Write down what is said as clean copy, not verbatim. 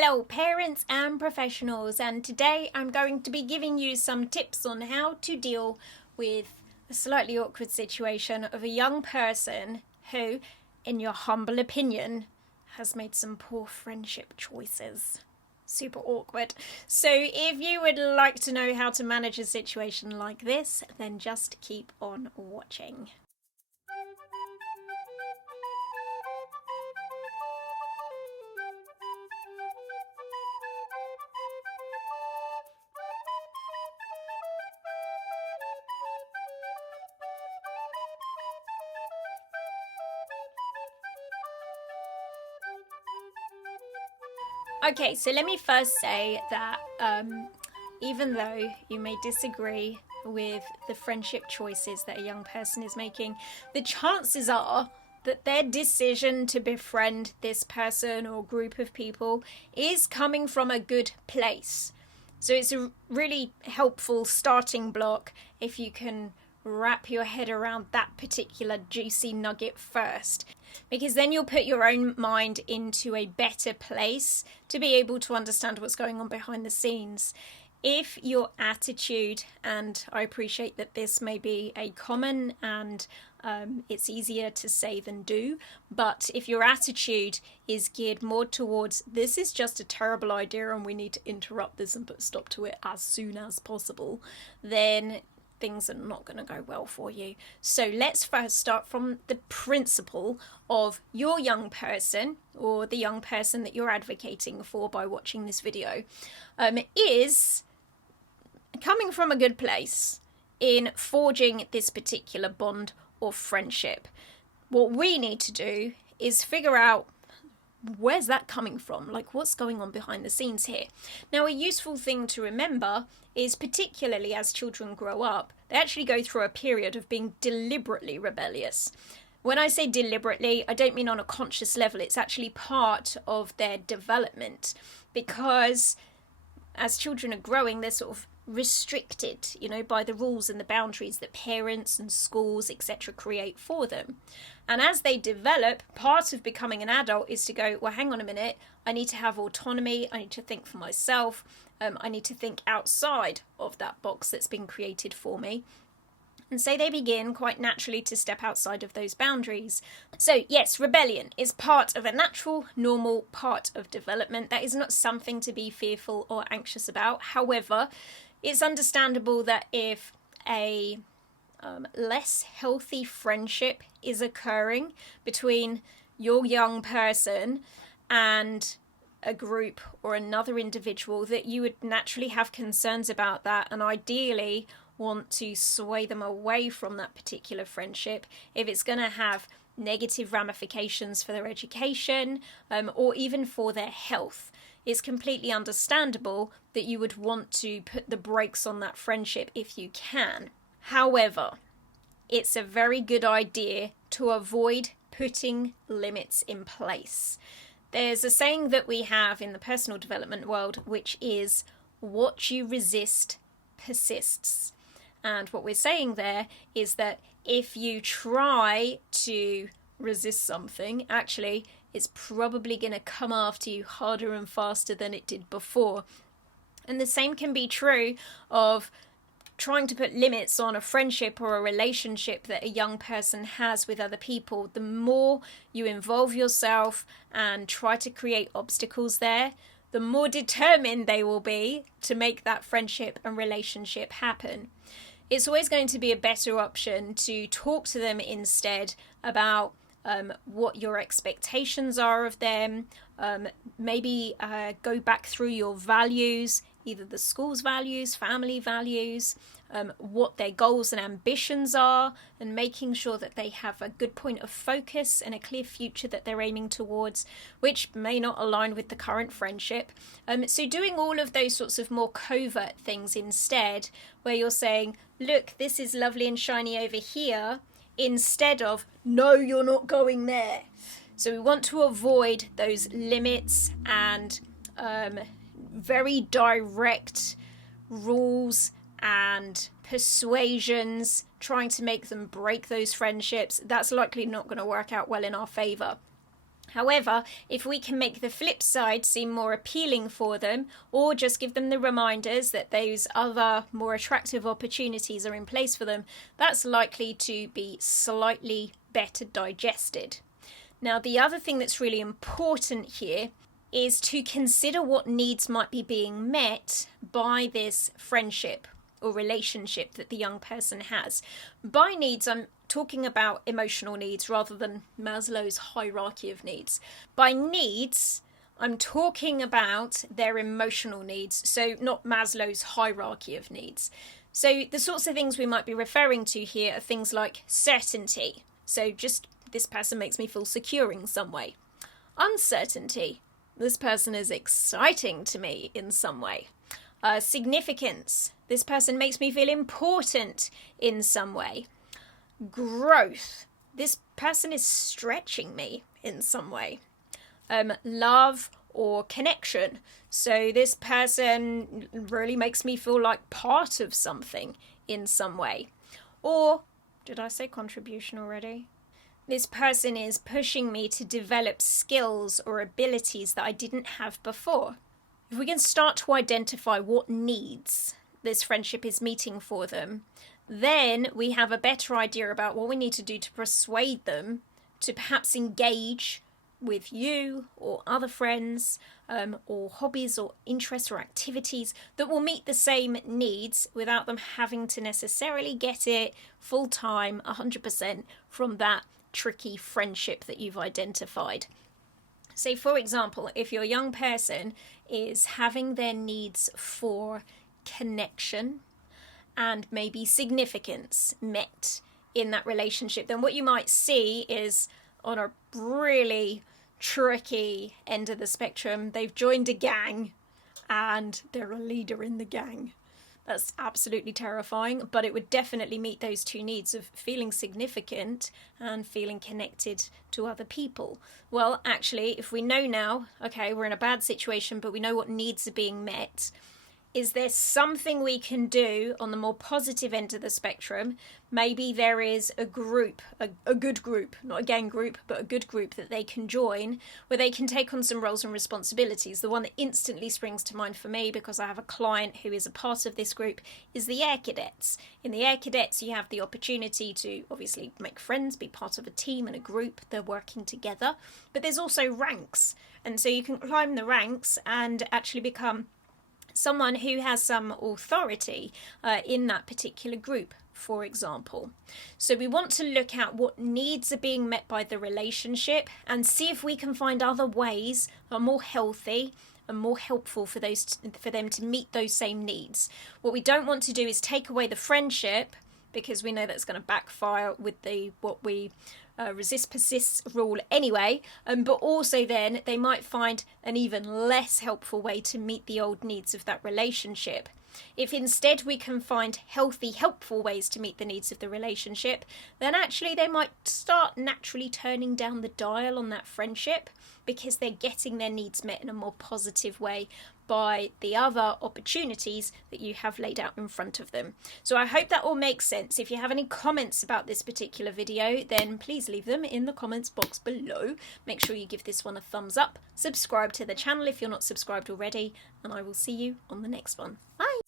Hello parents and professionals, and today I'm going to be giving you some tips on how to deal with a slightly awkward situation of a young person who, in your humble opinion, has made some poor friendship choices. Super awkward. So if you would like to know how to manage a situation like this, then just keep on watching. Okay, so let me first say that even though you may disagree with the friendship choices that a young person is making, the chances are that their decision to befriend this person or group of people is coming from a good place. So it's a really helpful starting block if you can wrap your head around that particular juicy nugget first, because then you'll put your own mind into a better place to be able to understand what's going on behind the scenes. If your attitude, and I appreciate that this may be a common and it's easier to say than do, but if your attitude is geared more towards this is just a terrible idea and we need to interrupt this and put a stop to it as soon as possible, then things are not going to go well for you. So let's first start from the principle of your young person, or the young person that you're advocating for by watching this video, is coming from a good place in forging this particular bond or friendship. What we need to do is figure out, where's that coming from? Like, what's going on behind the scenes here? Now, a useful thing to remember is, particularly as children grow up, they actually go through a period of being deliberately rebellious. When I say deliberately, I don't mean on a conscious level. It's actually part of their development, because as children are growing, they're sort of restricted, by the rules and the boundaries that parents and schools, etc., create for them. And as they develop, part of becoming an adult is to go, well, hang on a minute, I need to have autonomy, I need to think for myself, I need to think outside of that box that's been created for me. And so they begin quite naturally to step outside of those boundaries. So yes, rebellion is part of a natural, normal part of development. That is not something to be fearful or anxious about. However, it's understandable that if a less healthy friendship is occurring between your young person and a group or another individual, that you would naturally have concerns about that, and ideally want to sway them away from that particular friendship if it's going to have negative ramifications for their education, or even for their health. It's completely understandable that you would want to put the brakes on that friendship if you can. However, it's a very good idea to avoid putting limits in place. There's a saying that we have in the personal development world, which is, what you resist persists. And what we're saying there is that if you try to resist something, actually, it's probably going to come after you harder and faster than it did before. And the same can be true of trying to put limits on a friendship or a relationship that a young person has with other people. The more you involve yourself and try to create obstacles there, the more determined they will be to make that friendship and relationship happen. It's always going to be a better option to talk to them instead about what your expectations are of them. Maybe go back through your values, either the school's values, family values, what their goals and ambitions are, and making sure that they have a good point of focus and a clear future that they're aiming towards, which may not align with the current friendship. So doing all of those sorts of more covert things instead, where you're saying, look, this is lovely and shiny over here, instead of, no, you're not going there. So we want to avoid those limits and very direct rules and persuasions, trying to make them break those friendships. That's likely not going to work out well in our favour. However, if we can make the flip side seem more appealing for them, or just give them the reminders that those other more attractive opportunities are in place for them, that's likely to be slightly better digested. Now, the other thing that's really important here is to consider what needs might be being met by this friendship or relationship that the young person has. By needs, I'm talking about emotional needs rather than Maslow's hierarchy of needs. By needs, I'm talking about their emotional needs, so not Maslow's hierarchy of needs. So the sorts of things we might be referring to here are things like certainty. So just this person makes me feel secure in some way. Uncertainty. This person is exciting to me in some way. Significance. This person makes me feel important in some way. Growth. This person is stretching me in some way. Love or connection. So this person really makes me feel like part of something in some way. Or, did I say contribution already? This person is pushing me to develop skills or abilities that I didn't have before. If we can start to identify what needs this friendship is meeting for them, then we have a better idea about what we need to do to persuade them to perhaps engage with you or other friends, or hobbies or interests or activities that will meet the same needs without them having to necessarily get it full-time, 100% from that tricky friendship that you've identified. So, for example, if your young person is having their needs for connection and maybe significance met in that relationship, then what you might see is, on a really tricky end of the spectrum, they've joined a gang and they're a leader in the gang. That's absolutely terrifying, but it would definitely meet those two needs of feeling significant and feeling connected to other people. Well, actually, if we know now, okay, we're in a bad situation, but we know what needs are being met, is there something we can do on the more positive end of the spectrum? Maybe there is a group, a good group, not a gang group, but a good group that they can join where they can take on some roles and responsibilities. The one that instantly springs to mind for me, because I have a client who is a part of this group, is the Air Cadets. In the Air Cadets, you have the opportunity to obviously make friends, be part of a team and a group. They're working together, but there's also ranks. And so you can climb the ranks and actually become someone who has some authority in that particular group, for example. So we want to look at what needs are being met by the relationship and see if we can find other ways that are more healthy and more helpful for them to meet those same needs. What we don't want to do is take away the friendship, because we know that's going to backfire with the what we resist persists rule anyway, but also then they might find an even less helpful way to meet the old needs of that relationship. If instead we can find healthy, helpful ways to meet the needs of the relationship, then actually they might start naturally turning down the dial on that friendship because they're getting their needs met in a more positive way by the other opportunities that you have laid out in front of them. So I hope that all makes sense. If you have any comments about this particular video, then please leave them in the comments box below. Make sure you give this one a thumbs up, subscribe to the channel if you're not subscribed already, and I will see you on the next one. Bye!